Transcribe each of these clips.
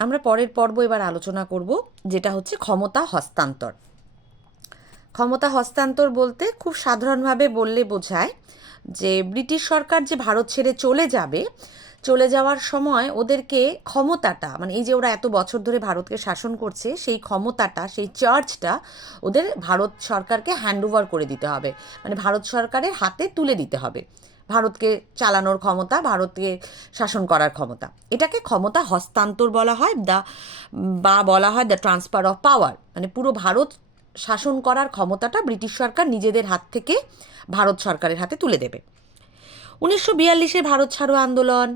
আমরা পরের পর্ব এবার আলোচনা করব, যেটা হচ্ছে ক্ষমতা হস্তান্তর। ক্ষমতা হস্তান্তর বলতে খুব সাধারণভাবে বললে বোঝায় যে ব্রিটিশ সরকার যে ভারত ছেড়ে চলে যাবে, চলে যাওয়ার সময় ওদেরকে ক্ষমতাটা, মানে এই যে ওরা এত বছর ধরে ভারতকে শাসন করছে, সেই ক্ষমতাটা, সেই চার্জটা ওদের ভারত সরকারকে হ্যান্ড ওভার করে দিতে হবে, মানে ভারত সরকারের হাতে তুলে দিতে হবে। ভারতকে চালানোর ক্ষমতা, ভারতকে শাসন করার ক্ষমতা, এটাকে ক্ষমতা হস্তান্তর বলা হয়, বা বলা হয় দ্য ট্রান্সফার অফ পাওয়ার। মানে পুরো ভারত শাসন করার ক্ষমতাটা ব্রিটিশ সরকার নিজেদের হাত থেকে ভারত সরকারের হাতে তুলে দেবে। 1942-এ ভারত ছাড়ো আন্দোলন,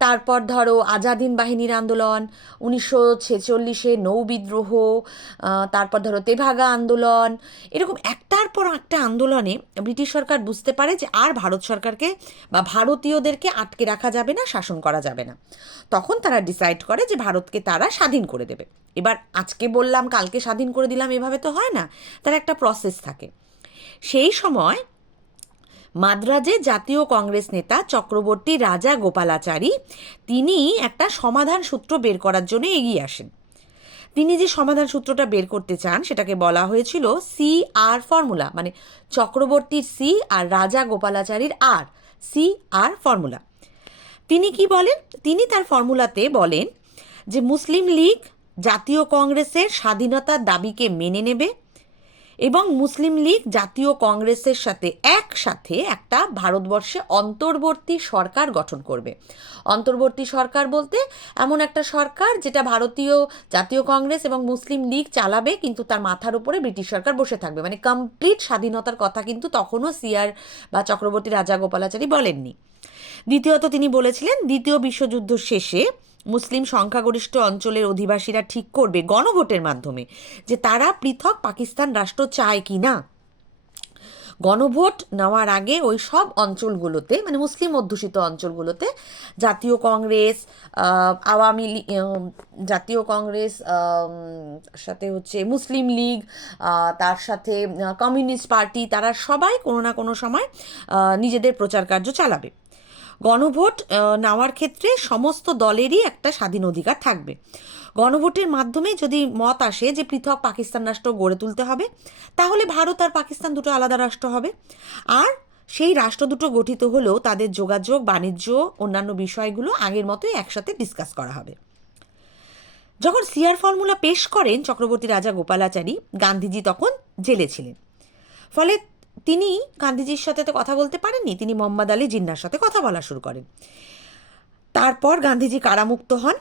তারপর ধরো আজাদ হিন্দ বাহিনীর আন্দোলন, 1946-এ নৌ বিদ্রোহ, তারপর ধরো তেভাগা আন্দোলন, এরকম একটার পর একটা আন্দোলনে ব্রিটিশ সরকার বুঝতে পারে যে আর ভারত সরকারকে বা ভারতীয়দেরকে আটকে রাখা যাবে না, শাসন করা যাবে না। তখন তারা ডিসাইড করে যে ভারতকে তারা স্বাধীন করে দেবে। এবার আজকে বললাম কালকে স্বাধীন করে দিলাম এভাবে তো হয় না, তার একটা প্রসেস থাকে। সেই সময় মাদ্রাজে জাতীয় কংগ্রেস নেতা চক্রবর্তী রাজা গোপালাচারী তিনি একটা সমাধান সূত্র বের করার জন্য এগিয়ে আসেন। তিনি যে সমাধান সূত্রটা বের করতে চান সেটাকে বলা হয়েছিল সি আর ফর্মুলা, মানে চক্রবর্তীর সি আর রাজা গোপালাচারীর আর, সি আর ফর্মুলা। তিনি কি বলেন? তিনি তার ফর্মুলাতে বলেন যে মুসলিম লীগ জাতীয় কংগ্রেসের স্বাধীনতার দাবিকে মেনে নেবে এবং মুসলিম লীগ জাতীয় কংগ্রেসের সাথে একসাথে একটা ভারতবর্ষে অন্তর্বর্তী সরকার গঠন করবে। অন্তর্বর্তী সরকার বলতে এমন একটা সরকার যেটা ভারতীয় জাতীয় কংগ্রেস এবং মুসলিম লীগ চালাবে, কিন্তু তার মাথার উপরে ব্রিটিশ সরকার বসে থাকবে। মানে কমপ্লিট স্বাধীনতার কথা কিন্তু তখনও সিআর বা চক্রবর্তী রাজা গোপালাচারী বলেননি। দ্বিতীয়ত তিনি বলেছিলেন দ্বিতীয় বিশ্বযুদ্ধ শেষে মুসলিম সংখ্যাগরিষ্ঠ অঞ্চলের অধিবাসীরা ঠিক করবে গণভোটের মাধ্যমে যে তারা পৃথক পাকিস্তান রাষ্ট্র চায় কি না। গণভোট নেওয়ার আগে ওই সব অঞ্চলগুলোতে, মানে মুসলিম অধ্যুষিত অঞ্চলগুলোতে জাতীয় কংগ্রেস, আওয়ামী লীগ, জাতীয় কংগ্রেস, সাথে হচ্ছে মুসলিম লীগ, তার সাথে কমিউনিস্ট পার্টি, তারা সবাই কোনো না কোনো সময় নিজেদের প্রচার কার্য চালাবে। গণভোট নেওয়ার ক্ষেত্রে সমস্ত দলেরই একটা স্বাধীন অধিকার থাকবে। গণভোটের মাধ্যমে যদি মত আসে যে পৃথক পাকিস্তান রাষ্ট্র গড়ে তুলতে হবে, তাহলে ভারত আর পাকিস্তান দুটো আলাদা রাষ্ট্র হবে। আর সেই রাষ্ট্র দুটো গঠিত হলেও তাদের যোগাযোগ, বাণিজ্য, অন্যান্য বিষয়গুলো আগের মতোই একসাথে ডিসকাস করা হবে। যখন সিআর ফর্মুলা পেশ করেন চক্রবর্তী রাজা গোপালাচারী, গান্ধীজি তখন জেলে ছিলেন। ফলে তিনি গান্ধীজির সাথে তো কথা বলতে পারেননি, তিনি মোহাম্মদ আলী জিন্নার সাথে কথা বলা শুরু করেন। তারপর গান্ধীজি কারামুক্ত হন।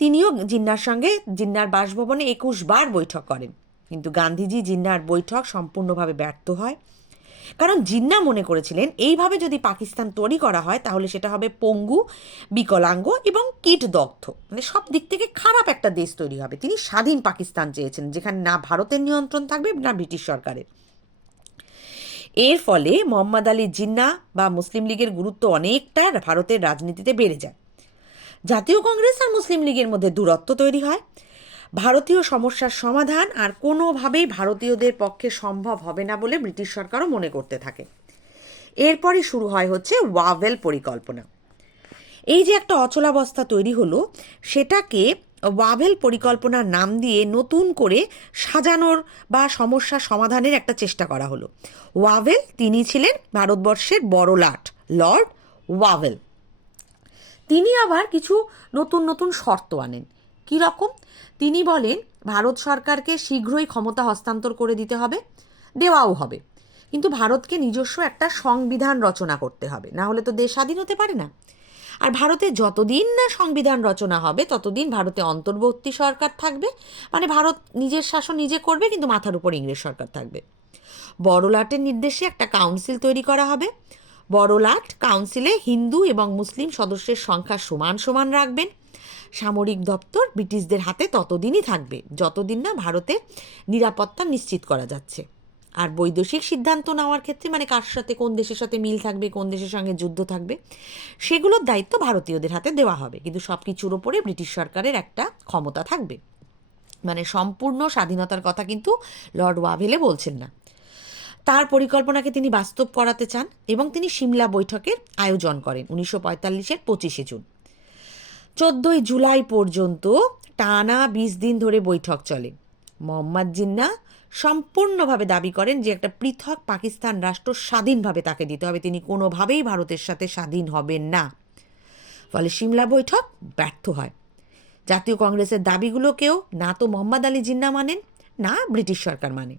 তিনিও জিন্নার সঙ্গে জিন্নার বাসভবনে 21 বার বৈঠক করেন, কিন্তু গান্ধীজি জিন্নার বৈঠক সম্পূর্ণভাবে ব্যর্থ হয়। কারণ জিন্না মনে করেছিলেন এইভাবে যদি পাকিস্তান তৈরি করা হয় তাহলে সেটা হবে পঙ্গু, বিকলাঙ্গ এবং কীটদগ্ধ, মানে সব দিক থেকে খারাপ একটা দেশ তৈরি হবে। তিনি স্বাধীন পাকিস্তান চেয়েছেন, যেখানে না ভারতের নিয়ন্ত্রণ থাকবে না ব্রিটিশ সরকারের। এর ফলে মোহাম্মদ আলী জিন্না বা মুসলিম লীগের গুরুত্ব অনেকটা ভারতের রাজনীতিতে বেড়ে যায়। জাতীয় কংগ্রেস আর মুসলিম লীগের মধ্যে দূরত্ব তৈরি হয়। ভারতীয় সমস্যার সমাধান আর কোনোভাবেই ভারতীয়দের পক্ষে সম্ভব হবে না বলে ব্রিটিশ সরকারও মনে করতে থাকে। এরপরই শুরু হয় হচ্ছে ওয়াভেল পরিকল্পনা। এই যে একটা অচলাবস্থা তৈরি হলো, সেটাকে ওয়াভেল পরিকল্পনার নাম দিয়ে নতুন করে সাজানোর বা সমস্যা সমাধানের একটা চেষ্টা করা হলো। ওয়াভেল তিনি ছিলেন ভারতবর্ষের বড় লাট, লর্ড ওয়াভেল। তিনি আবার কিছু নতুন নতুন শর্ত আনেন। কী রকম? তিনি বলেন ভারত সরকারকে শীঘ্রই ক্ষমতা হস্তান্তর করে দিতে হবে, দেওয়াও হবে, কিন্তু ভারতকে নিজস্ব একটা সংবিধান রচনা করতে হবে, না হলে তো দেশ স্বাধীন হতে পারে না। আর ভারতে যতদিন না সংবিধান রচনা হবে ততদিন ভারতে অন্তর্বর্তী সরকার থাকবে, মানে ভারত নিজের শাসন নিজে করবে, কিন্তু মাথার উপর ইংরেজ সরকার থাকবে। বড়লাটের নির্দেশে একটা কাউন্সিল তৈরি করা হবে। বড়লাট কাউন্সিলে হিন্দু এবং মুসলিম সদস্যের সংখ্যা সমান সমান রাখবেন। সামরিক দপ্তর ব্রিটিশদের হাতে ততদিনই থাকবে যতদিন না ভারতে নিরাপত্তা নিশ্চিত করা যাচ্ছে। আর বৈদেশিক সিদ্ধান্ত নেওয়ার ক্ষেত্রে, মানে কার সাথে কোন দেশের সাথে মিল থাকবে, কোন দেশের সঙ্গে যুদ্ধ থাকবে, সেগুলোর দায়িত্ব ভারতীয়দের হাতে দেওয়া হবে, কিন্তু সব কিছুর ওপরে ব্রিটিশ সরকারের একটা ক্ষমতা থাকবে। মানে সম্পূর্ণ স্বাধীনতার কথা কিন্তু লর্ড ওয়াভেলে বলছেন না। তার পরিকল্পনাকে তিনি বাস্তব করাতে চান এবং তিনি সিমলা বৈঠকের আয়োজন করেন 1945-এর 25শে জুন। 14ই জুলাই পর্যন্ত টানা 20 দিন ধরে বৈঠক চলে। মোহাম্মদ জিন্নাহ সম্পূর্ণভাবে দাবি করেন যে একটা পৃথক পাকিস্তান রাষ্ট্র স্বাধীনভাবে তাকে দিতে হবে, তিনি কোনোভাবেই ভারতের সাথে স্বাধীন হবেন না। ফলে সিমলা বৈঠক ব্যর্থ হয়। জাতীয় কংগ্রেসের দাবিগুলোকেও না তো মোহাম্মদ আলী জিন্নাহ মানেন, না ব্রিটিশ সরকার মানে।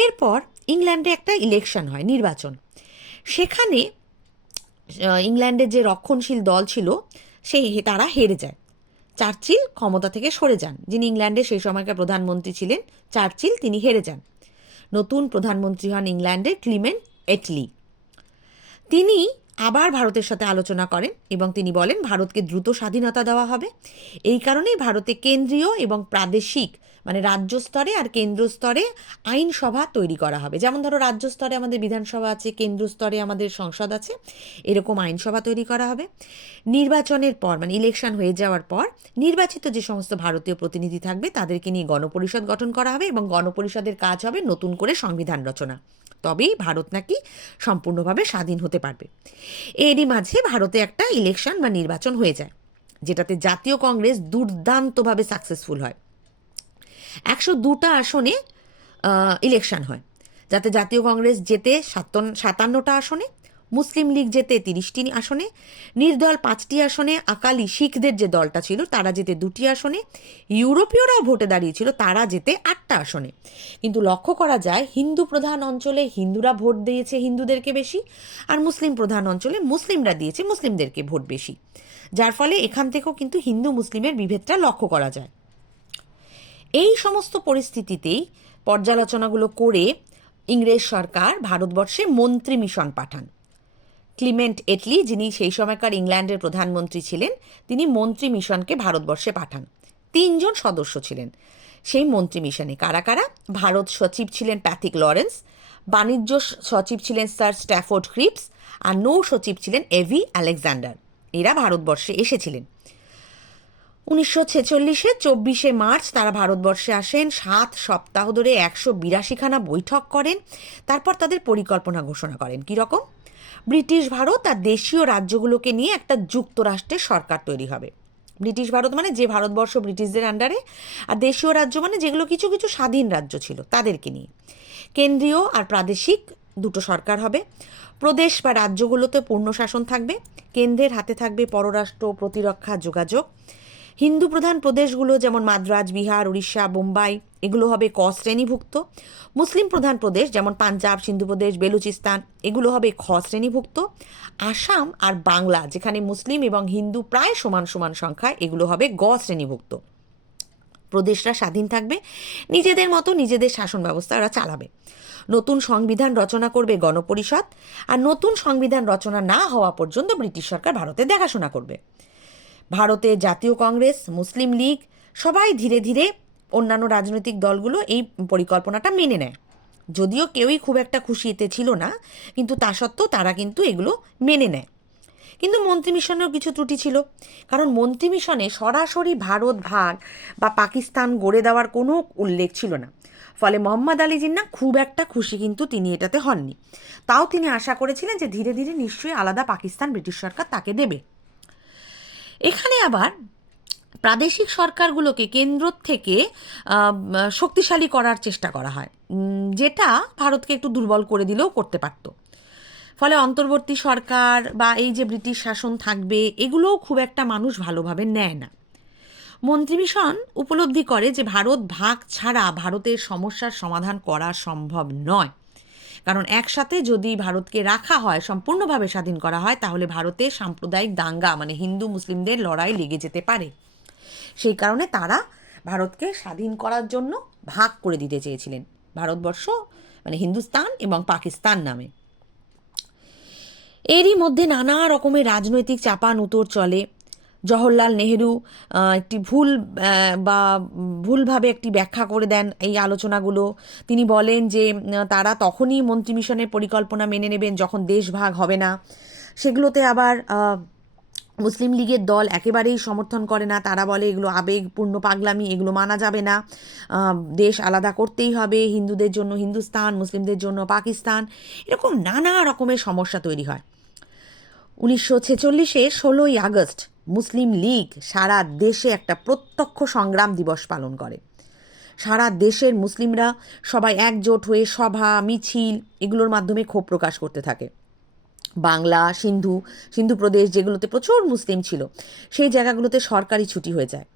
এরপর ইংল্যান্ডে একটা ইলেকশন হয়, নির্বাচন। সেখানে ইংল্যান্ডের যে রক্ষণশীল দল ছিল তারা হেরে যায়। চার্চিল ক্ষমতা থেকে সরে যান, যিনি ইংল্যান্ডের সেই সময়কার প্রধানমন্ত্রী ছিলেন চার্চিল, তিনি হেরে যান। নতুন প্রধানমন্ত্রী হন ইংল্যান্ডের ক্লিমেন্ট এটলি। তিনি আবার ভারতের সাথে আলোচনা করেন এবং তিনি বলেন ভারতকে দ্রুত স্বাধীনতা দেওয়া হবে। এই কারণেই ভারতে কেন্দ্রীয় এবং প্রাদেশিক মানে রাজ্য স্তরে আর কেন্দ্র স্তরে আইনসভা তৈরি করা হবে। যেমন ধরো রাজ্য স্তরে আমাদের বিধানসভা আছে, কেন্দ্র স্তরে আমাদের সংসদ আছে, এরকম আইনসভা তৈরি করা হবে। নির্বাচনের পর মানে ইলেকশন হয়ে যাওয়ার পর নির্বাচিত যে সমস্ত ভারতীয় প্রতিনিধি থাকবে তাদেরকে নিয়ে গণপরিষদ গঠন করা হবে এবং গণপরিষদের কাজ হবে নতুন করে সংবিধান রচনা। তবেই ভারত নাকি সম্পূর্ণভাবে স্বাধীন হতে পারবে। এরই মাঝে ভারতে একটা ইলেকশন বা নির্বাচন হয়ে যায়, যেটাতে জাতীয় কংগ্রেস দুর্দান্তভাবে সাকসেসফুল হয়। 102টা আসনে ইলেকশন হয়, যাতে জাতীয় কংগ্রেস জেতে 57টা আসনে, মুসলিম লীগ জেতে 30টি আসনে, নির্দল 5টি আসনে, আকালি শিখদের যে দলটা ছিল তারা জেতে 2টি আসনে, ইউরোপীয়রাও ভোটে দাঁড়িয়েছিল তারা জেতে 8টা আসনে। কিন্তু লক্ষ্য করা যায় হিন্দু প্রধান অঞ্চলে হিন্দুরা ভোট দিয়েছে হিন্দুদেরকে বেশি, আর মুসলিম প্রধান অঞ্চলে মুসলিমরা দিয়েছে মুসলিমদেরকে ভোট বেশি, যার ফলে এখান থেকেও কিন্তু হিন্দু মুসলিমের বিভেদটা লক্ষ্য করা যায়। এই সমস্ত পরিস্থিতিতেই পর্যালোচনাগুলো করে ইংরেজ সরকার ভারতবর্ষে মন্ত্রী মিশন পাঠান। ক্লিমেন্ট এটলি, যিনি সেই সময়কার ইংল্যান্ডের প্রধানমন্ত্রী ছিলেন, তিনি মন্ত্রী মিশনকে ভারতবর্ষে পাঠান। 3 জন সদস্য ছিলেন সেই মন্ত্রী মিশনে। কারা কারা? ভারত সচিব ছিলেন প্যাথিক লরেন্স, বাণিজ্য সচিব ছিলেন স্যার স্ট্যাফোর্ড ক্রিপস, আর নৌ সচিব ছিলেন এভি আলেকজান্ডার। এরা ভারতবর্ষে এসেছিলেন। 1946-এ 24শে মার্চ তারা ভারতবর্ষে আসেন। 7 সপ্তাহ ধরে 182খানা বৈঠক করেন। তারপর তাদের পরিকল্পনা ঘোষণা করেন। কীরকম? ব্রিটিশ ভারত আর দেশীয় রাজ্যগুলোকে নিয়ে একটা যুক্তরাষ্ট্রের সরকার তৈরি হবে। ব্রিটিশ ভারত মানে যে ভারতবর্ষ ব্রিটিশদের আন্ডারে, আর দেশীয় রাজ্য মানে যেগুলো কিছু কিছু স্বাধীন রাজ্য ছিল তাদেরকে নিয়ে। কেন্দ্রীয় আর প্রাদেশিক দুটো সরকার হবে। প্রদেশ বা রাজ্যগুলোতে পূর্ণ শাসন থাকবে। কেন্দ্রের হাতে থাকবে পররাষ্ট্র, প্রতিরক্ষা, যোগাযোগ। হিন্দু প্রধান প্রদেশগুলো যেমন মাদ্রাজ, বিহার, উড়িষ্যা, বোম্বাই এগুলো হবে ক শ্রেণীভুক্ত। মুসলিম প্রধান প্রদেশ যেমন পাঞ্জাব, সিন্ধু প্রদেশ, বেলুচিস্তান এগুলো হবে খ শ্রেণীভুক্ত। আসাম আর বাংলা যেখানে মুসলিম এবং হিন্দু প্রায় সমান সমান সংখ্যায় এগুলো হবে গ শ্রেণীভুক্ত। প্রদেশরা স্বাধীন থাকবে, নিজেদের মতো নিজেদের শাসন ব্যবস্থা ওরা চালাবে। নতুন সংবিধান রচনা করবে গণপরিষদ, আর নতুন সংবিধান রচনা না হওয়া পর্যন্ত ব্রিটিশ সরকার ভারতে দেখাশোনা করবে। ভারতে জাতীয় কংগ্রেস, মুসলিম লীগ সবাই ধীরে ধীরে অন্যান্য রাজনৈতিক দলগুলো এই পরিকল্পনাটা মেনে নেয়। যদিও কেউই খুব একটা খুশিতে ছিল না, কিন্তু তা সত্ত্বেও তারা কিন্তু এগুলো মেনে নেয়। কিন্তু মন্ত্রী মিশনেও কিছু ত্রুটি ছিল, কারণ মন্ত্রী মিশনে সরাসরি ভারত ভাগ বা পাকিস্তান গড়ে দেওয়ার কোনো উল্লেখ ছিল না। ফলে মোহাম্মদ আলী জিন্নাহ খুব একটা খুশি কিন্তু তিনি এটাতে হননি। তাও তিনি আশা করেছিলেন যে ধীরে ধীরে নিশ্চয়ই আলাদা পাকিস্তান ব্রিটিশ সরকার তাকে দেবে। এখানে আবার প্রাদেশিক সরকারগুলোকে কেন্দ্র থেকে শক্তিশালী করার চেষ্টা করা হয়, যেটা ভারতকে একটু দুর্বল করে দিলেও করতে পারত। ফলে অন্তর্বর্তী সরকার বা এই যে ব্রিটিশ শাসন থাকবে এগুলোও খুব একটা মানুষ ভালোভাবে নেয় না। মন্ত্রিমিশন উপলব্ধি করে যে ভারত ভাগ ছাড়া ভারতের সমস্যার সমাধান করা সম্ভব নয়, কারণ একসাথে যদি ভারতকে রাখা হয়, সম্পূর্ণভাবে স্বাধীন করা হয়, তাহলে ভারতে সাম্প্রদায়িক দাঙ্গা মানে হিন্দু মুসলিমদের লড়াই লেগে যেতে পারে। সেই কারণে তারা ভারতকে স্বাধীন করার জন্য ভাগ করে দিতে চেয়েছিলেন, ভারতবর্ষ মানে হিন্দুস্তান এবং পাকিস্তান নামে। এরই মধ্যে নানা রকমের রাজনৈতিক চাপানউতোর চলে। জওহরলাল নেহেরু একটি ভুলভাবে একটি ব্যাখ্যা করে দেন এই আলোচনাগুলো। তিনি বলেন যে তারা তখনই মন্ত্রী মিশনের পরিকল্পনা মেনে নেবেন যখন দেশ ভাগ হবে না। সেগুলোতে আবার মুসলিম লীগের দল একেবারেই সমর্থন করে না, তারা বলে এগুলো আবেগপূর্ণ পাগলামি, এগুলো মানা যাবে না, দেশ আলাদা করতেই হবে, হিন্দুদের জন্য হিন্দুস্তান, মুসলিমদের জন্য পাকিস্তান, এরকম নানা রকমের সমস্যা তৈরি হয়। 1946-এ 16ই আগস্ট মুসলিম লীগ সারা দেশে একটা প্রত্যক্ষ সংগ্রাম দিবস পালন করে। সারা দেশের মুসলিমরা সবাই একজোট হয়ে সভা মিছিল এগুলোর মাধ্যমে ক্ষোভ প্রকাশ করতে থাকে। বাংলা, সিন্ধু প্রদেশ যেগুলোতে প্রচুর মুসলিম ছিল, সেই জায়গাগুলোতে সরকারি ছুটি হয়ে যায়।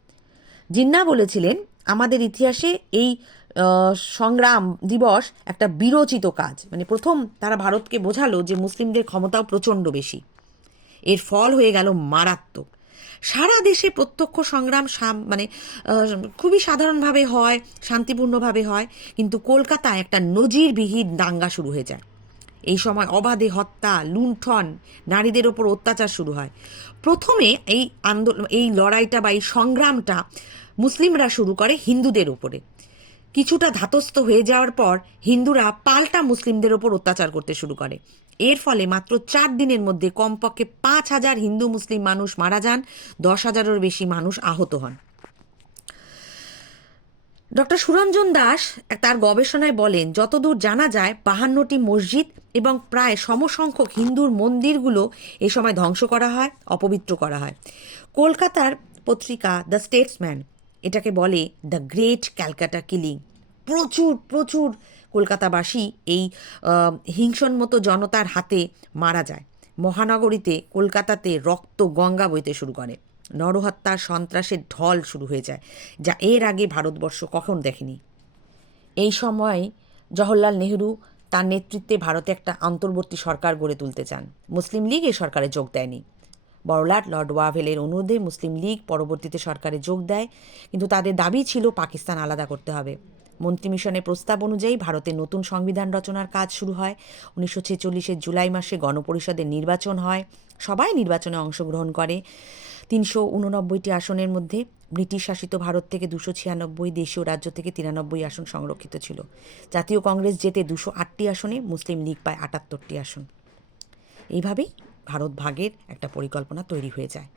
জিন্নাহ বলেছিলেন, আমাদের ইতিহাসে এই সংগ্রাম দিবস একটা বিরচিত কাজ। মানে প্রথম তারা ভারতকে বোঝালো যে মুসলিমদের ক্ষমতাও প্রচণ্ড বেশি। এর ফল হয়ে গেল মারাত্মক। সারা দেশে প্রত্যক্ষ সংগ্রাম মানে খুবই সাধারণভাবে হয়, শান্তিপূর্ণভাবে হয়, কিন্তু কলকাতায় একটা নজিরবিহীন দাঙ্গা শুরু হয়ে যায়। এই সময় অবাধে হত্যা, লুণ্ঠন, নারীদের ওপর অত্যাচার শুরু হয়। প্রথমে এই লড়াইটা বা এই সংগ্রামটা মুসলিমরা শুরু করে হিন্দুদের ওপরে। কিছুটা ধাতস্থ হয়ে যাওয়ার পর হিন্দুরা পাল্টা মুসলিমদের ওপর অত্যাচার করতে শুরু করে। এর ফলে মাত্র 4 দিনের মধ্যে কমপক্ষে 5,000 হিন্দু মুসলিম মানুষ মারা যান, 10,000-এর বেশি মানুষ আহত হন। ডক্টর সুরঞ্জন দাস তার গবেষণায় বলেন, যতদূর জানা যায় 52টি মসজিদ এবং প্রায় সমসংখ্যক হিন্দুর মন্দিরগুলো এ সময় ধ্বংস করা হয়, অপবিত্র করা হয়। কলকাতার পত্রিকা দ্য স্টেটসম্যান এটাকে বলে দ্য গ্রেট ক্যালকাটা কিলিং। প্রচুর কলকাতাবাসী এই হিংসন্মত জনতার হাতে মারা যায়। মহানগরীতে, কলকাতাতে রক্ত গঙ্গা বইতে শুরু করে। নরহত্যা, সন্ত্রাসের ঢল শুরু হয়ে যায়, যা এর আগে ভারতবর্ষ কখন দেখেনি। এই সময় জওহরলাল নেহরু তার নেতৃত্বে ভারতে একটা অন্তর্বর্তী সরকার গড়ে তুলতে চান। মুসলিম লীগ এই সরকারে যোগ দেয়নি। বড়লাট লর্ড ওয়াভেলের অনুরোধে মুসলিম লীগ পরবর্তীতে সরকারে যোগ দেয়, কিন্তু তাদের দাবি ছিল পাকিস্তান আলাদা করতে হবে। মন্ত্রিমিশনের প্রস্তাব অনুযায়ী ভারতের নতুন সংবিধান রচনার কাজ শুরু হয়। 1946-এর জুলাই মাসে গণপরিষদের নির্বাচন হয়। সবাই নির্বাচনে অংশগ্রহণ করে। 389টি আসনের মধ্যে ব্রিটিশ শাসিত ভারত থেকে 296, দেশীয় রাজ্য থেকে 93 আসন সংরক্ষিত ছিল। জাতীয় কংগ্রেস জেতে 208টি আসনে, মুসলিম লীগ পায় 78টি আসন। এইভাবেই ভারত ভাগের একটা পরিকল্পনা তৈরি হয়ে যায়।